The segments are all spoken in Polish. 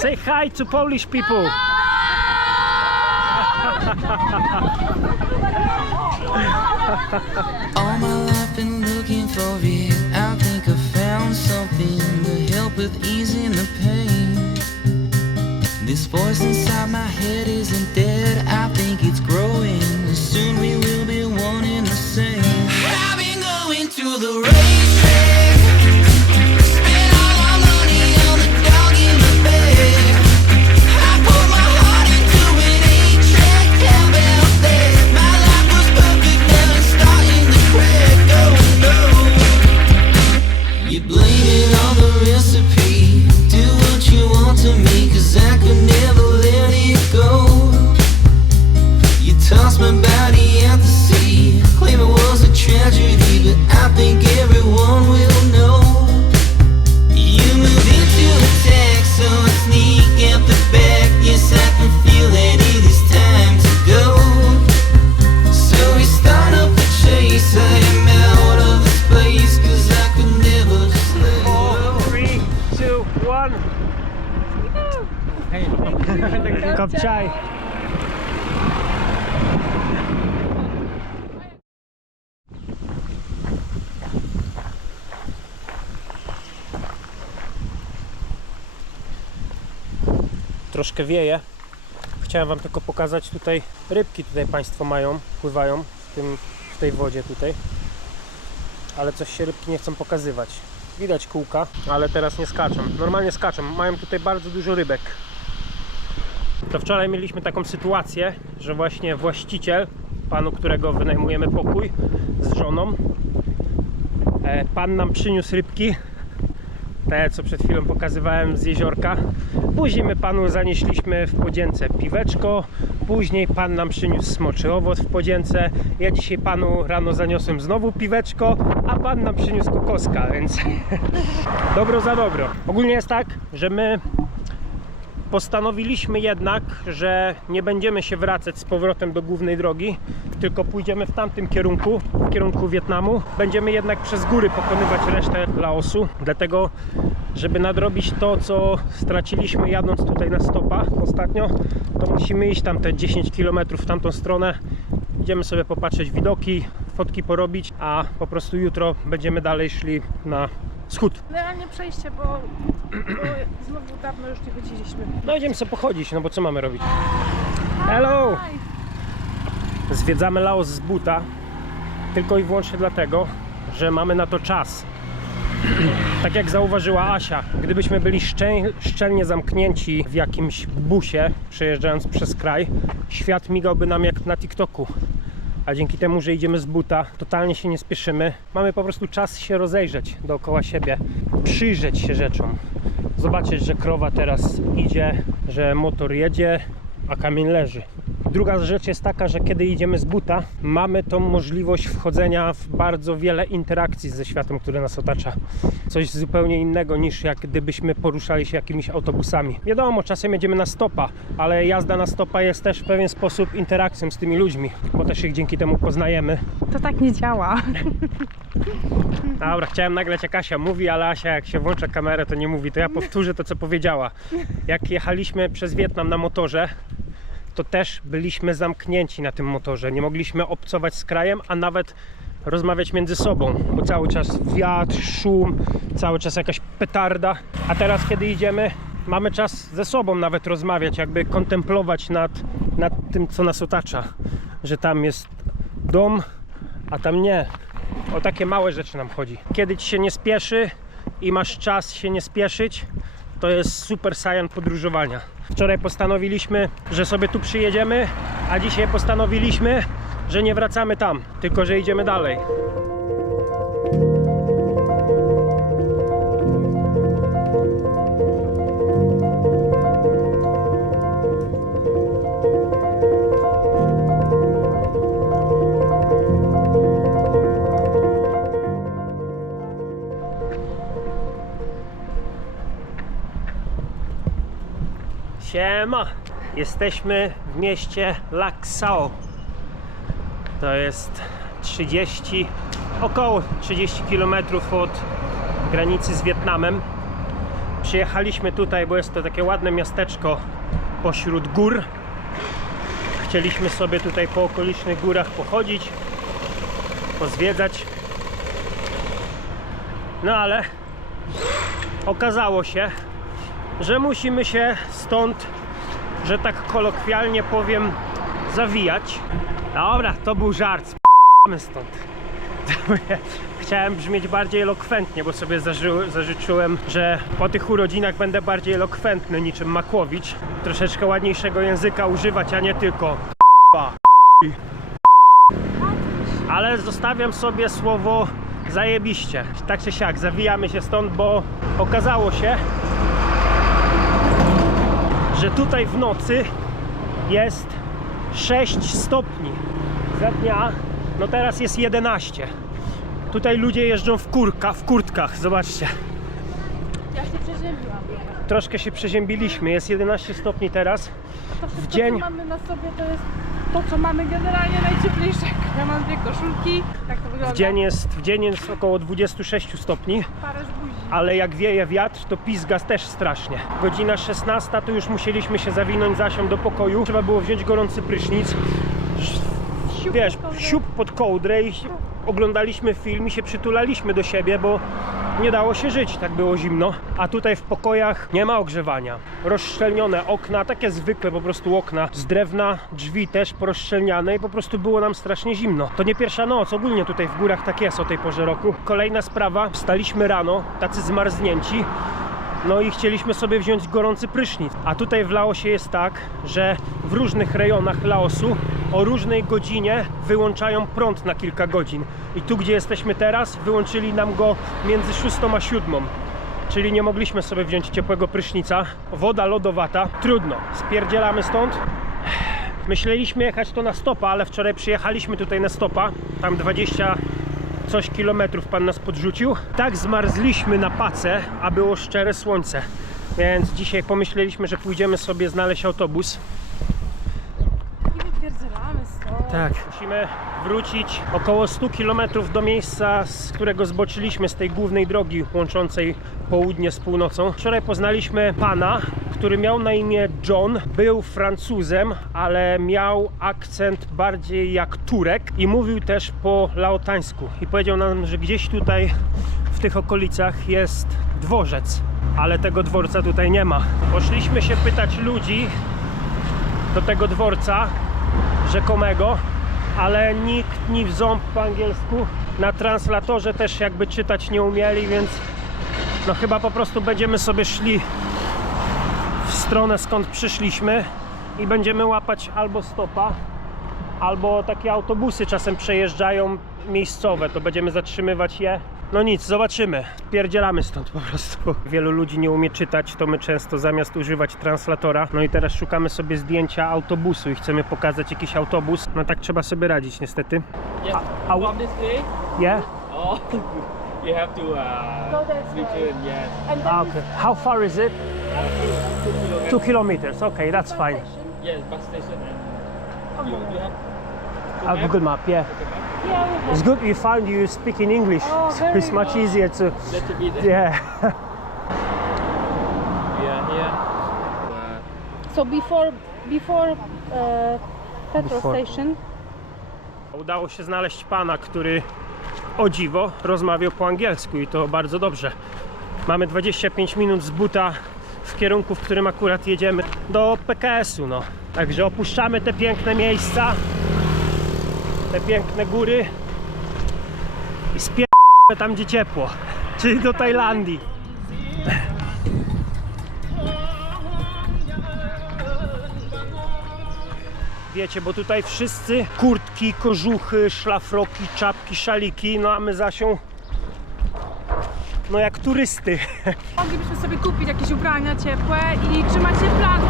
Say hi to Polish people. All my life been looking for it. I think I found something to help with easing the pain. This voice inside my head isn't dead. I think it's growing. Soon we will be one and the same. I've been going to the racetrack. Spent all my money on the dog in the bed. I put my heart into an 8-track. How about that? My life was perfect, now it's starting to crack. Oh no. You blame it on the recipe. Do what you want to me, 'cause I could never let it go. You tossed my body out to sea, claim it was a tragedy, but I think everyone will know. You moved into attack, so I sneak out the back. Yes, I can feel that it is time to go. So we start up the chase. I am out of this place, 'cause I could never just let go. 3, 2, 1. Kopczaj. Troszkę wieje. Chciałem wam tylko pokazać tutaj rybki tutaj państwo mają, pływają w tej wodzie tutaj. Ale coś się rybki nie chcą pokazywać. Widać kółka, ale teraz nie skaczą. Normalnie skaczą. Mają tutaj bardzo dużo rybek. To wczoraj mieliśmy taką sytuację, że właśnie właściciel, panu, którego wynajmujemy pokój z żoną, pan nam przyniósł rybki, te co przed chwilą pokazywałem z jeziorka. Później my panu zanieśliśmy w podzięce piweczko, później pan nam przyniósł smoczy owoc w podzięce. Ja dzisiaj panu rano zaniosłem znowu piweczko, a pan nam przyniósł kokoska, więc dobro za dobro. Ogólnie jest tak, że my postanowiliśmy jednak, że nie będziemy się wracać z powrotem do głównej drogi, tylko pójdziemy w tamtym kierunku, w kierunku Wietnamu. Będziemy jednak przez góry pokonywać resztę Laosu, dlatego żeby nadrobić to, co straciliśmy jadąc tutaj na stopa ostatnio, to musimy iść tam te 10 km w tamtą stronę. Idziemy sobie popatrzeć widoki, fotki porobić, a po prostu jutro będziemy dalej szli na wschód. Realnie przejście, bo znowu dawno już nie chodziliśmy. No idziemy sobie pochodzić, no bo co mamy robić? Hello! Zwiedzamy Laos z buta tylko i wyłącznie dlatego, że mamy na to czas. Tak jak zauważyła Asia, gdybyśmy byli szczelnie zamknięci w jakimś busie, przejeżdżając przez kraj, świat migałby nam jak na TikToku. A dzięki temu, że idziemy z buta, totalnie się nie spieszymy. Mamy po prostu czas się rozejrzeć dookoła siebie, przyjrzeć się rzeczom. Zobaczyć, że krowa teraz idzie, że motor jedzie, a kamień leży. Druga rzecz jest taka, że kiedy idziemy z buta, mamy tą możliwość wchodzenia w bardzo wiele interakcji ze światem, który nas otacza. Coś zupełnie innego niż jak gdybyśmy poruszali się jakimiś autobusami. Wiadomo, czasem jedziemy na stopa, ale jazda na stopa jest też w pewien sposób interakcją z tymi ludźmi, bo też ich dzięki temu poznajemy. To tak nie działa. Dobra, chciałem nagrać jak Asia mówi, ale Asia jak się włącza kamerę, to nie mówi. To ja powtórzę to, co powiedziała. Jak jechaliśmy przez Wietnam na motorze, to też byliśmy zamknięci na tym motorze. Nie mogliśmy obcować z krajem, a nawet rozmawiać między sobą, bo cały czas wiatr, szum, cały czas jakaś petarda. A teraz, kiedy idziemy, mamy czas ze sobą nawet rozmawiać, jakby kontemplować nad tym, co nas otacza. Że tam jest dom, a tam nie. O takie małe rzeczy nam chodzi. Kiedy ci się nie spieszy i masz czas się nie spieszyć, to jest super saiyan podróżowania. Wczoraj postanowiliśmy, że sobie tu przyjedziemy, a dzisiaj postanowiliśmy, że nie wracamy tam, tylko że idziemy dalej. Siema! Jesteśmy w mieście Lac Sao. To jest około 30 km od granicy z Wietnamem. Przyjechaliśmy tutaj, bo jest to takie ładne miasteczko pośród gór. Chcieliśmy sobie tutaj po okolicznych górach pochodzić, pozwiedzać. No ale okazało się, że musimy się stąd, że tak kolokwialnie powiem, zawijać. Dobra, to był żart, s***my stąd. Chciałem brzmieć bardziej elokwentnie, bo sobie zażyczyłem, że po tych urodzinach będę bardziej elokwentny niczym Makłowicz. Troszeczkę ładniejszego języka używać, a nie tylko ale zostawiam sobie słowo zajebiście. Tak czy siak, zawijamy się stąd, bo okazało się, że tutaj w nocy jest 6 stopni. Za dnia, no teraz jest 11. Tutaj ludzie jeżdżą w kurtkach, zobaczcie. Ja się przeziębiłam. Troszkę się przeziębiliśmy, jest 11 stopni teraz. To wszystko, W dzień- co mamy na sobie, to jest to, co mamy generalnie najcieplejszego. Ja mam 2 koszulki, tak to wygląda. W dzień jest około 26 stopni, Parę buzi. ale jak wieje wiatr, to pizga też strasznie. Godzina 16, to już musieliśmy się zawinąć z Asią do pokoju. Trzeba było wziąć gorący prysznic. Wiesz, siup pod kołdrę i oglądaliśmy film i się przytulaliśmy do siebie, bo nie dało się żyć, tak było zimno. A tutaj w pokojach nie ma ogrzewania. Rozszczelnione okna, takie zwykłe po prostu okna z drewna, drzwi też porozszczelniane i po prostu było nam strasznie zimno. To nie pierwsza noc, ogólnie tutaj w górach tak jest o tej porze roku. Kolejna sprawa, wstaliśmy rano, tacy zmarznięci. No i chcieliśmy sobie wziąć gorący prysznic. A tutaj w Laosie jest tak, że w różnych rejonach Laosu o różnej godzinie wyłączają prąd na kilka godzin. I tu, gdzie jesteśmy teraz, wyłączyli nam go między 6 a 7. Czyli nie mogliśmy sobie wziąć ciepłego prysznica. Woda lodowata. Trudno. Spierdzielamy stąd. Myśleliśmy jechać to na stopa, ale wczoraj przyjechaliśmy tutaj na stopa. Tam 20 coś kilometrów pan nas podrzucił. Tak zmarzliśmy na pacę, a było szczere słońce. Więc dzisiaj pomyśleliśmy, że pójdziemy sobie znaleźć autobus. I wypierdzielamy stąd. Tak. Musimy wrócić około 100 km do miejsca, z którego zboczyliśmy z tej głównej drogi łączącej południe z północą. Wczoraj poznaliśmy pana, który miał na imię John. Był Francuzem, ale miał akcent bardziej jak Turek i mówił też po laotańsku. I powiedział nam, że gdzieś tutaj w tych okolicach jest dworzec, ale tego dworca tutaj nie ma. Poszliśmy się pytać ludzi do tego dworca rzekomego, ale nikt ni w ząb po angielsku. Na translatorze też jakby czytać nie umieli, więc no chyba po prostu będziemy sobie szli w stronę, skąd przyszliśmy i będziemy łapać albo stopa, albo takie autobusy czasem przejeżdżają miejscowe, to będziemy zatrzymywać je. No nic, zobaczymy. Pierdzielamy stąd po prostu. Wielu ludzi nie umie czytać, to my często zamiast używać translatora. No i teraz szukamy sobie zdjęcia autobusu i chcemy pokazać jakiś autobus. No tak trzeba sobie radzić niestety. Yes. A- From this way, Yeah? oh, you have to Go that way. return. Yes. And then Okay. How far is it? 2 kilometers. 2 kilometers. Okay, that's fine. Yes, bus station. And you have Google Map, yeah. yeah, we have. It's good you found you speak in English. Oh, So very it's much good. easier to, little bit. yeah. We are here. So before petrol Before. station. Udało się znaleźć pana, który o dziwo rozmawiał po angielsku i to bardzo dobrze. Mamy 25 minut z buta w kierunku, w którym akurat jedziemy do PKS-u, no. Także opuszczamy te piękne miejsca, te piękne góry i spierdolamy tam, gdzie ciepło, czyli do Tajlandii. Wiecie, bo tutaj wszyscy kurtki, kożuchy, szlafroki, czapki, szaliki, no a my Zasią no jak turysty. Moglibyśmy sobie kupić jakieś ubrania ciepłe i trzymać się planu,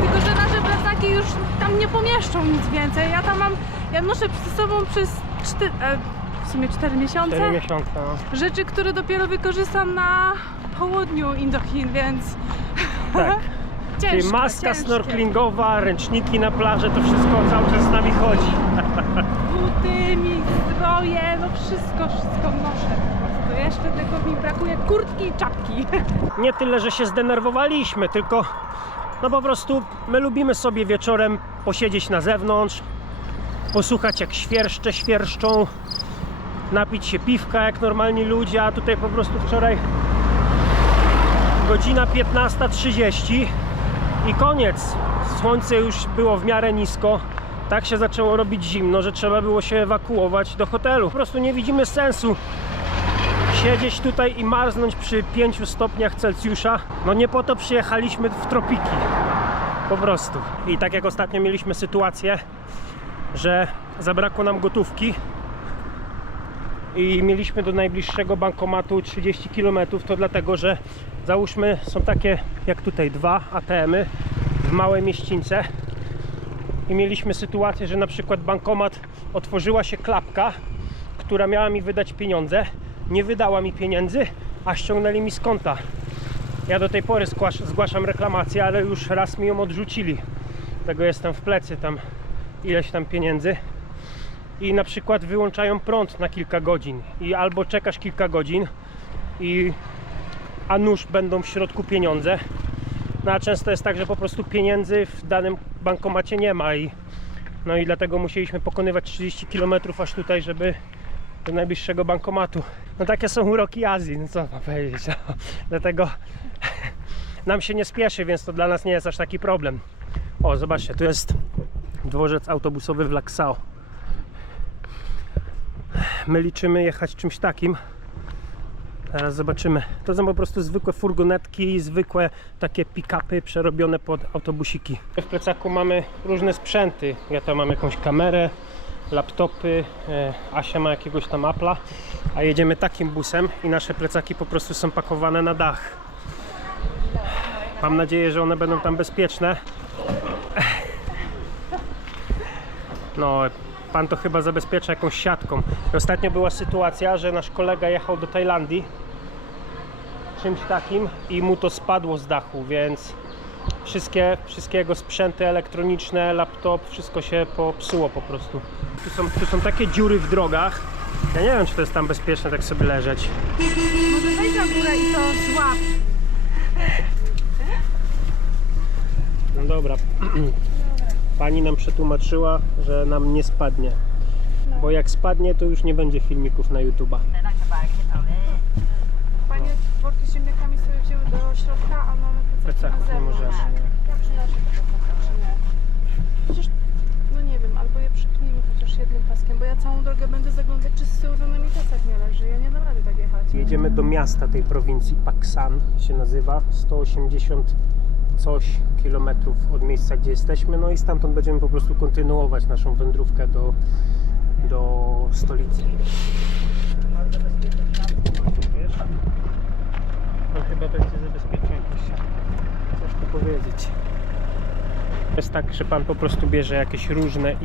tylko że nasze plecaki już tam nie pomieszczą nic więcej. Ja noszę ze sobą przez 4 miesiące 4 miesiące. No. rzeczy, które dopiero wykorzystam na południu Indochin, więc Tak. ciężko, Czyli maska ciężkie. snorkelingowa, ręczniki na plaży, to wszystko cały czas z nami chodzi. Buty, mi zdroje, no wszystko noszę po prostu. to jeszcze tylko mi brakuje kurtki i czapki. Nie tyle, że się zdenerwowaliśmy, tylko no po prostu my lubimy sobie wieczorem posiedzieć na zewnątrz, posłuchać jak świerszcze świerszczą, napić się piwka jak normalni ludzie, a tutaj po prostu wczoraj godzina 15:30 i koniec. Słońce już było w miarę nisko, tak się zaczęło robić zimno, że trzeba było się ewakuować do hotelu. Po prostu nie widzimy sensu siedzieć tutaj i marznąć przy 5 stopniach Celsjusza. No nie po to przyjechaliśmy w tropiki. Po prostu. I tak jak ostatnio mieliśmy sytuację, że zabrakło nam gotówki i mieliśmy do najbliższego bankomatu 30 km, to dlatego, że załóżmy są takie jak tutaj 2 ATM-y w małej mieścińce i mieliśmy sytuację, że na przykład bankomat otworzyła się klapka, która miała mi wydać pieniądze, nie wydała mi pieniędzy, a ściągnęli mi z konta. Ja do tej pory zgłaszam reklamację, ale już raz mi ją odrzucili. Tego jestem w plecy tam ileś tam pieniędzy. I na przykład wyłączają prąd na kilka godzin. I albo czekasz kilka godzin, a nuż będą w środku pieniądze. No a często jest tak, że po prostu pieniędzy w danym bankomacie nie ma. No i dlatego musieliśmy pokonywać 30 km aż tutaj, żeby do najbliższego bankomatu. No takie są uroki Azji, no co mam powiedzieć. No. Dlatego nam się nie spieszy, więc to dla nas nie jest aż taki problem. O, zobaczcie, tu jest dworzec autobusowy w Laksao. My liczymy jechać czymś takim. Zaraz zobaczymy. To są po prostu zwykłe furgonetki, zwykłe takie pick-upy przerobione pod autobusiki. W plecaku mamy różne sprzęty. Ja tam mam jakąś kamerę, laptopy, Asia ma jakiegoś tam Apple'a, a jedziemy takim busem i nasze plecaki po prostu są pakowane na dach. Mam nadzieję, że one będą tam bezpieczne. No, pan to chyba zabezpiecza jakąś siatką. I ostatnio była sytuacja, że nasz kolega jechał do Tajlandii czymś takim i mu to spadło z dachu, więc wszystkie jego sprzęty elektroniczne, laptop, wszystko się popsuło po prostu. Tu są takie dziury w drogach. Ja nie wiem, czy to jest tam bezpieczne tak sobie leżeć. Może wejdź na górę i to złap. No dobra. Pani nam przetłumaczyła, że nam nie spadnie. Bo jak spadnie, to już nie będzie filmików na YouTube'a. Panie, worki z ziemniakami sobie wzięły do środka, a mamy plecaki na Plecaków nie zewnątrz. możemy. Ja przyniosę czy nie? Przecież, no nie wiem, albo je przypnijmy chociaż jednym paskiem, bo ja całą drogę będę zaglądać, czy z tyłu za nami plecak nie leży. Ja nie dam rady tak jechać. Jedziemy do miasta tej prowincji, Paksan się nazywa, 180 coś kilometrów od miejsca, gdzie jesteśmy, no i stamtąd będziemy po prostu kontynuować naszą wędrówkę do stolicy. On chyba będzie zabezpieczony jakoś, ciężko powiedzieć. Jest tak, że pan po prostu bierze jakieś różne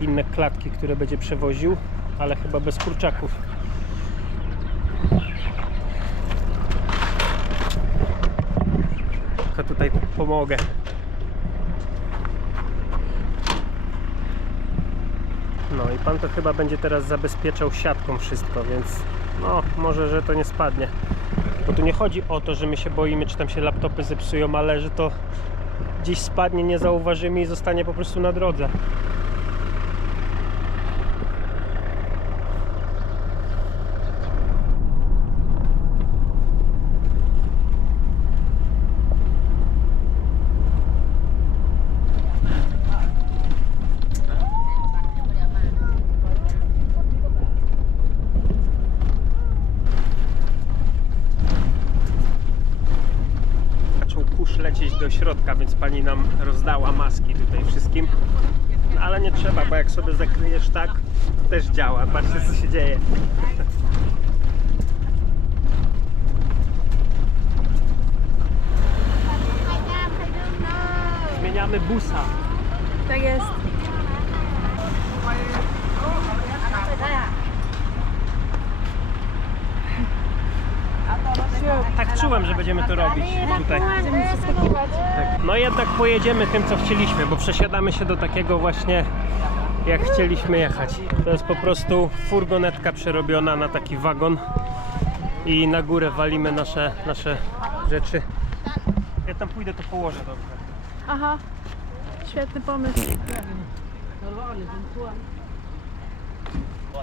inne klatki, które będzie przewoził, ale chyba bez kurczaków. Tutaj pomogę. No i pan to chyba będzie teraz zabezpieczał siatką wszystko, więc no może, że to nie spadnie. Bo tu nie chodzi o to, że my się boimy, czy tam się laptopy zepsują, ale że to gdzieś spadnie, nie zauważymy i zostanie po prostu na drodze. Lecieć do środka, więc pani nam rozdała maski tutaj wszystkim, no, ale nie trzeba, bo jak sobie zakryjesz tak, to też działa. Patrzcie, co się dzieje. Zmieniamy busa. Tak jest. Tak czułem, że będziemy to robić tutaj. Będziemy przeskakiwać. Tak. No jednak pojedziemy tym, co chcieliśmy, bo przesiadamy się do takiego właśnie jak chcieliśmy jechać. To jest po prostu furgonetka przerobiona na taki wagon i na górę walimy nasze rzeczy. Ja tam pójdę, to położę dobrze. Aha, świetny pomysł.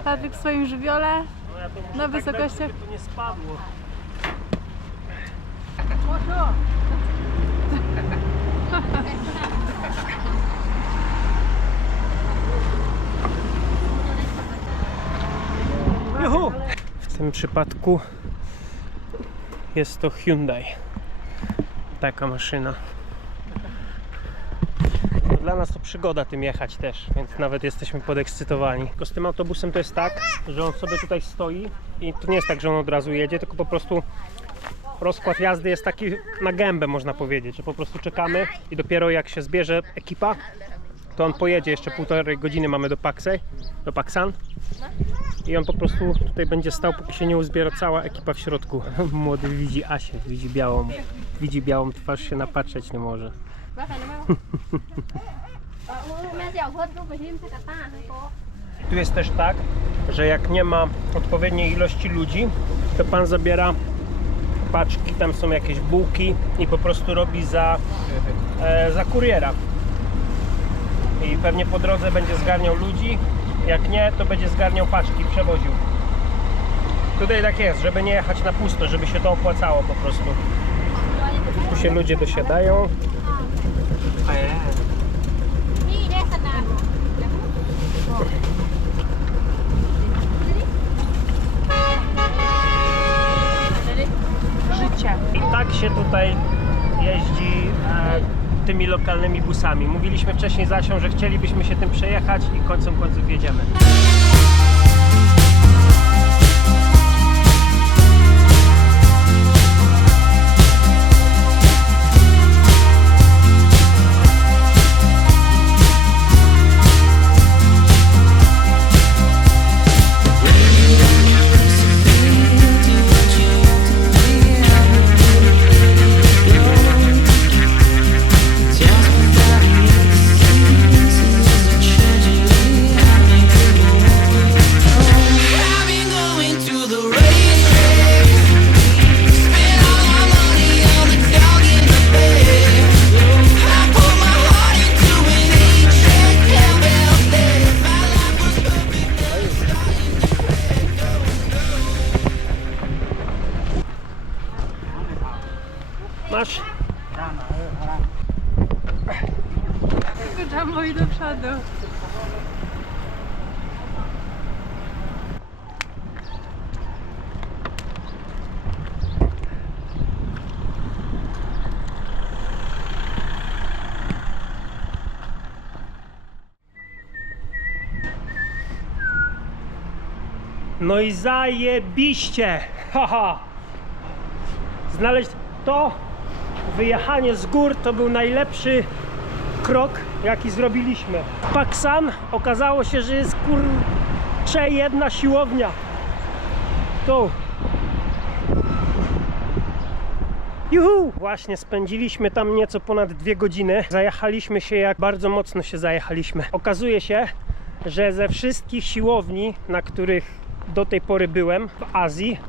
Patryk w swoim żywiole. No ja to muszę Na tak wysokościach. dać, żeby to nie spadło. Juhu! W tym przypadku jest to Hyundai. Taka maszyna. Dla nas to przygoda tym jechać też, więc nawet jesteśmy podekscytowani. Tylko z tym autobusem to jest tak, że on sobie tutaj stoi i to nie jest tak, że on od razu jedzie, tylko po prostu rozkład jazdy jest taki na gębę, można powiedzieć, że po prostu czekamy i dopiero jak się zbierze ekipa, to on pojedzie. Jeszcze 1,5 godziny mamy do Paksan i on po prostu tutaj będzie stał, póki się nie uzbiera cała ekipa w środku. Młody widzi Asię, widzi białą twarz, się napatrzeć nie może. Tu jest też tak, że jak nie ma odpowiedniej ilości ludzi, to pan zabiera paczki, tam są jakieś bułki i po prostu robi za kuriera. I pewnie po drodze będzie zgarniał ludzi, jak nie, to będzie zgarniał paczki, przewoził. Tutaj tak jest, żeby nie jechać na pusto, żeby się to opłacało po prostu. Tu się ludzie dosiadają. Życie. I tak się tutaj jeździ tymi lokalnymi busami. Mówiliśmy wcześniej z Asią, że chcielibyśmy się tym przejechać i końcem końców jedziemy. I've been going to the racetrack, spent all my money on the dog in the bed. I put my heart into an 8-track cowbell bed. My life was perfect. Masz? Tylko Jumbo i do przodu. No i zajebiście! Haha! Znaleźć to wyjechanie z gór to był najlepszy krok, jaki zrobiliśmy. W Paksan okazało się, że jest kurczę jedna siłownia. Tu. Juhu! Właśnie spędziliśmy tam nieco ponad 2 godziny. Zajechaliśmy się, jak bardzo mocno się zajechaliśmy. Okazuje się, że ze wszystkich siłowni, na których do tej pory byłem w Azji,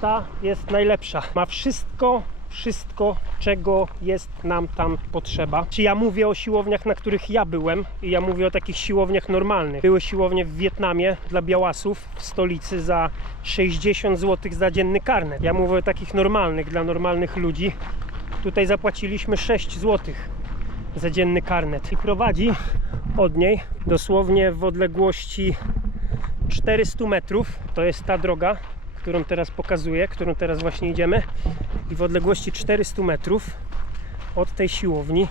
ta jest najlepsza. Ma wszystko, czego jest nam tam potrzeba. Czy ja mówię o siłowniach, na których ja byłem, i ja mówię o takich siłowniach normalnych. Były siłownie w Wietnamie dla białasów w stolicy za 60 zł za dzienny karnet. Ja mówię o takich normalnych, dla normalnych ludzi. Tutaj zapłaciliśmy 6 zł za dzienny karnet. I prowadzi od niej dosłownie w odległości 400 metrów. To jest ta droga, którą teraz pokazuję, którą teraz właśnie idziemy. I w odległości 400 metrów od tej siłowni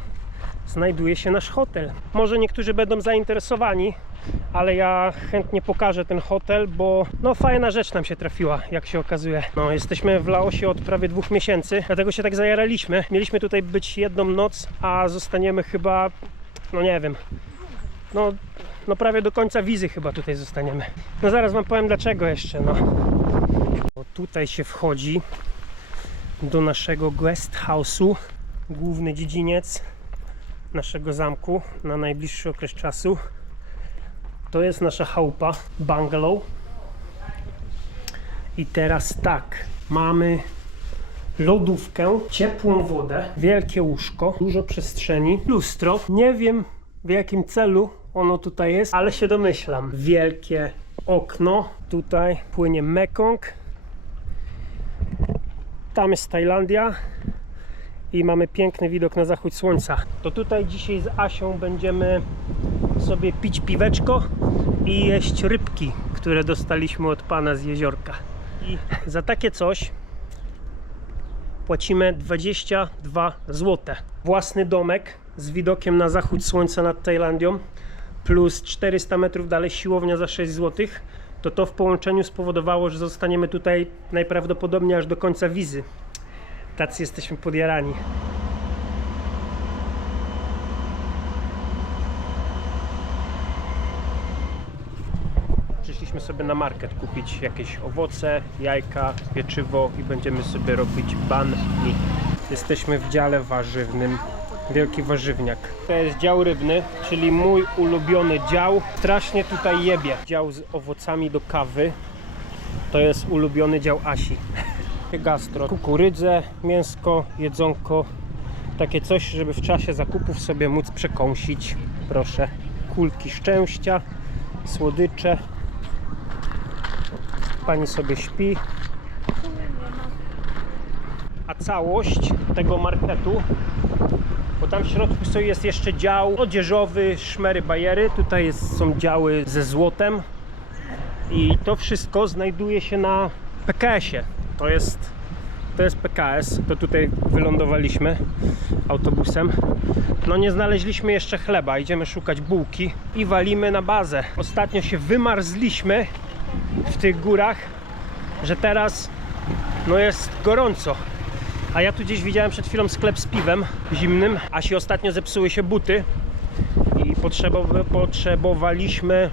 znajduje się nasz hotel. Może niektórzy będą zainteresowani, ale ja chętnie pokażę ten hotel, bo no fajna rzecz nam się trafiła, jak się okazuje. No, jesteśmy w Laosie od prawie 2 miesięcy, dlatego się tak zajaraliśmy. Mieliśmy tutaj być 1 noc, a zostaniemy chyba, no nie wiem, no prawie do końca wizy chyba tutaj zostaniemy. No zaraz wam powiem dlaczego jeszcze, no. Bo tutaj się wchodzi do naszego guest house'u, główny dziedziniec naszego zamku na najbliższy okres czasu. To jest nasza chałupa, bungalow. I teraz tak, mamy lodówkę, ciepłą wodę, wielkie łóżko, dużo przestrzeni, lustro. Nie wiem w jakim celu ono tutaj jest, ale się domyślam. Wielkie okno, tutaj płynie Mekong. Tam jest Tajlandia i mamy piękny widok na zachód słońca. To tutaj dzisiaj z Asią będziemy sobie pić piweczko i jeść rybki, które dostaliśmy od pana z jeziorka. I za takie coś płacimy 22 zł. Własny domek z widokiem na zachód słońca nad Tajlandią plus 400 metrów dalej siłownia za 6 zł. To w połączeniu spowodowało, że zostaniemy tutaj najprawdopodobniej aż do końca wizy. Tacy jesteśmy podjarani. Przyszliśmy sobie na market kupić jakieś owoce, jajka, pieczywo i będziemy sobie robić banh mi. Jesteśmy w dziale warzywnym. Wielki warzywniak. To jest dział rybny, czyli mój ulubiony dział. Strasznie tutaj jebie. Dział z owocami do kawy. To jest ulubiony dział Asi. Gastro. Kukurydzę, mięsko, jedzonko. Takie coś, żeby w czasie zakupów sobie móc przekąsić. Proszę. Kulki szczęścia, słodycze. Pani sobie śpi. A całość tego marketu, bo tam w środku sobie jest jeszcze dział odzieżowy, szmery, bajery. Tutaj są działy ze złotem. I to wszystko znajduje się na PKS-ie. To jest PKS. To tutaj wylądowaliśmy autobusem. No nie znaleźliśmy jeszcze chleba. Idziemy szukać bułki i walimy na bazę. Ostatnio się wymarzliśmy w tych górach, że teraz no jest gorąco. A ja tu gdzieś widziałem przed chwilą sklep z piwem zimnym. Asi ostatnio zepsuły się buty i potrzebowaliśmy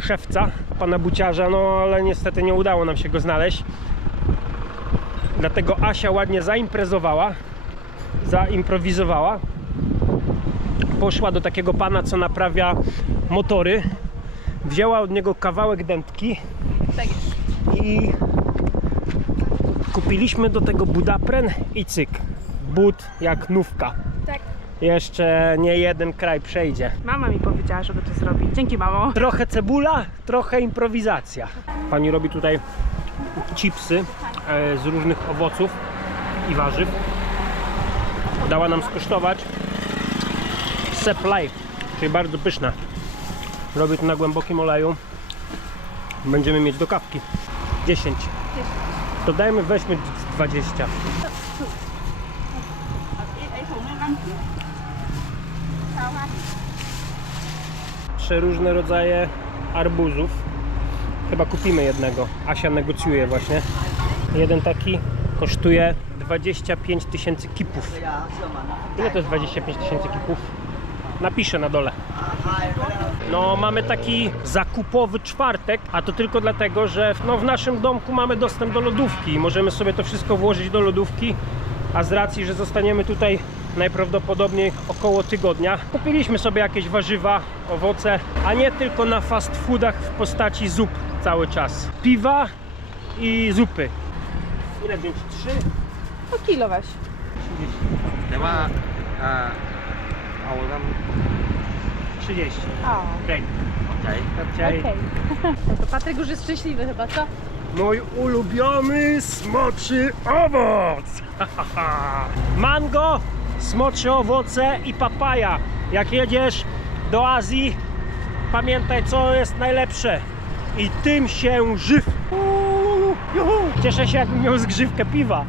szewca, pana buciarza, no ale niestety nie udało nam się go znaleźć. Dlatego Asia ładnie zaimprowizowała. Poszła do takiego pana, co naprawia motory. Wzięła od niego kawałek dętki i kupiliśmy do tego budapren i cyk. But jak nówka. Tak. Jeszcze nie jeden kraj przejdzie. Mama mi powiedziała, żeby to zrobić. Dzięki, mamo. Trochę cebula, trochę improwizacja. Pani robi tutaj chipsy z różnych owoców i warzyw. Dała nam skosztować seplaj, czyli bardzo pyszne. Robię to na głębokim oleju. Będziemy mieć do kawki 10. To dajmy, weźmy 20. Przeróżne rodzaje arbuzów. Chyba kupimy jednego. Asia negocjuje właśnie. Jeden taki kosztuje 25 tysięcy kipów. Ile to jest 25 tysięcy kipów? Napiszę na dole. No mamy taki zakupowy czwartek, a to tylko dlatego, że no, w naszym domku mamy dostęp do lodówki i możemy sobie to wszystko włożyć do lodówki, a z racji, że zostaniemy tutaj najprawdopodobniej około tygodnia, kupiliśmy sobie jakieś warzywa, owoce, a nie tylko na fast foodach w postaci zup cały czas. Piwa i zupy. Ile wziąć? 3? Po kilo weź. 30. O, Okej. okej. No to Patryk już jest szczęśliwy chyba, co? Mój ulubiony smoczy owoc! Mango, smocze owoce i papaja. Jak jedziesz do Azji, pamiętaj, co jest najlepsze. I tym się żyw. Juhu. Cieszę się, jakbym miał zgrzywkę piwa.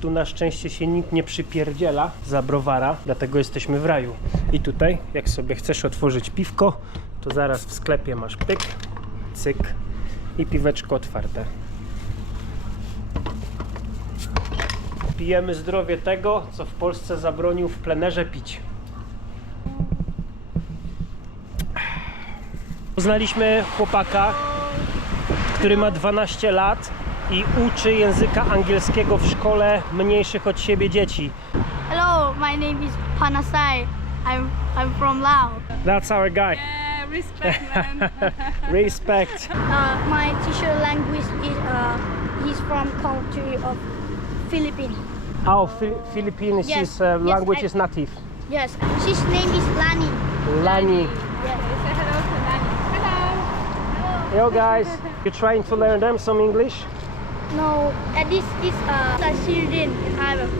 Tu na szczęście się nikt nie przypierdziela za browara, dlatego jesteśmy w raju. I tutaj, jak sobie chcesz otworzyć piwko, to zaraz w sklepie masz pyk, cyk i piweczko otwarte. Pijemy zdrowie tego, co w Polsce zabronił w plenerze pić. Poznaliśmy chłopaka, który ma 12 lat i uczy języka angielskiego w szkole mniejszych od siebie dzieci. Hello, my name is Panasai. I'm from Laos. That's our guy. Yeah, respect, man. Respect. My teacher language is he's from country of Philippines. Oh, Philippines Yes, is yes, language is native. Yes, his name is Lani. Lani. Say hello to Nani. Hello. Yo guys, you trying to learn them some English? No, this is Syrian in Thailand.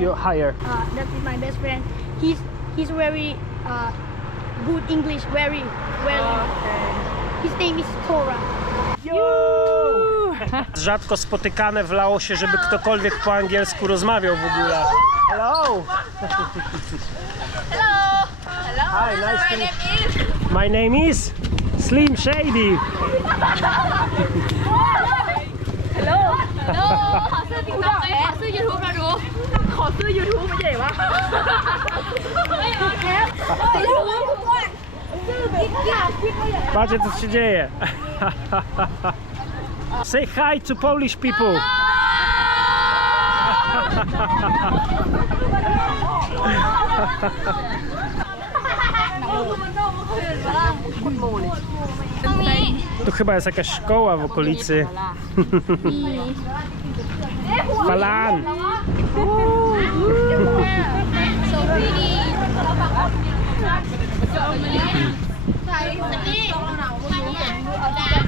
You higher. That is my best friend. He's very good English. Very. His name is Tora. Rzadko spotykane w Laosie, żeby ktokolwiek po angielsku rozmawiał w ogóle. Hello. Hello. Hi, nice to My meet name is. My name is Slim Shady. Hello. ขอซื้อติ๊กต็อกไหมขอซื้อ YouTube เราดูขอซื้อ YouTube ไม่ใช่วะไม่เอาแคปซื้อ YouTube ทุกคนซื้อบิ๊กอยากคิดว่าอย่าง Patrzcie co się dzieje. Say hi to Polish people. Tu chyba jest jakaś szkoła w okolicy. Balan.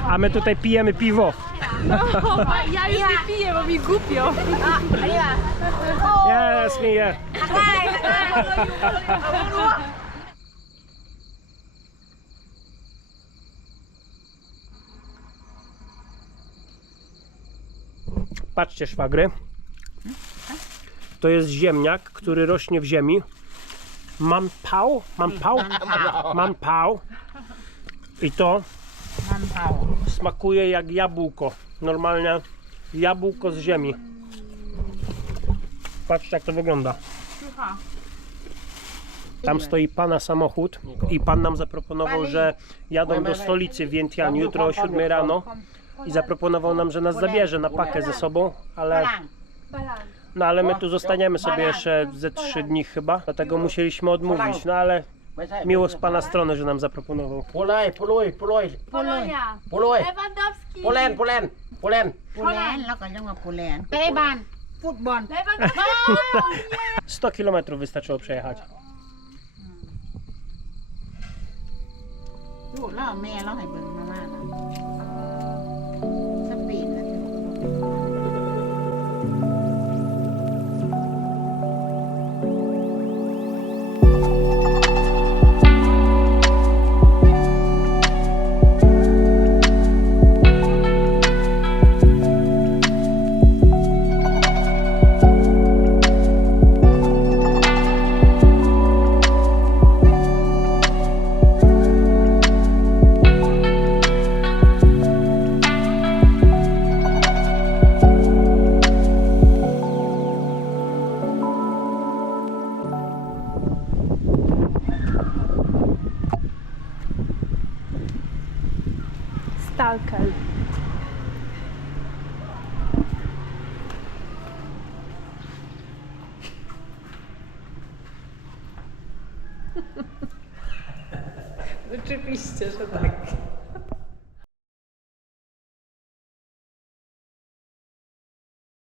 A my tutaj pijemy piwo. Ja już nie piję, bo mi głupio. Yes, me, yeah. Patrzcie, szwagry. To jest ziemniak, który rośnie w ziemi. Mam pał. I to smakuje jak jabłko. Normalnie jabłko z ziemi. Patrzcie jak to wygląda. Tam stoi pana samochód i pan nam zaproponował, że jadą do stolicy Wientiane jutro o 7 rano i zaproponował nam, że nas zabierze na pakę ze sobą, ale my tu zostaniemy sobie jeszcze ze 3 dni chyba, dlatego musieliśmy odmówić, no ale miło z pana strony, że nam zaproponował. พูดเลยพูดเลยพูดเลย Polonia. พูดเลย Lewandowski. พูดแลนด์พูดแลนด์พูดแลนด์ โปแลนด์แล้วก็ยังว่าโปแลนด์ไปได้บ้านฟุตบอล Lewandowski. 100 km wystarczyło przejechać. ลูกเล่าแม่เล่าให้เบิ่งมาว่านะสเปนนะ Stalker. Oczywiście, że tak.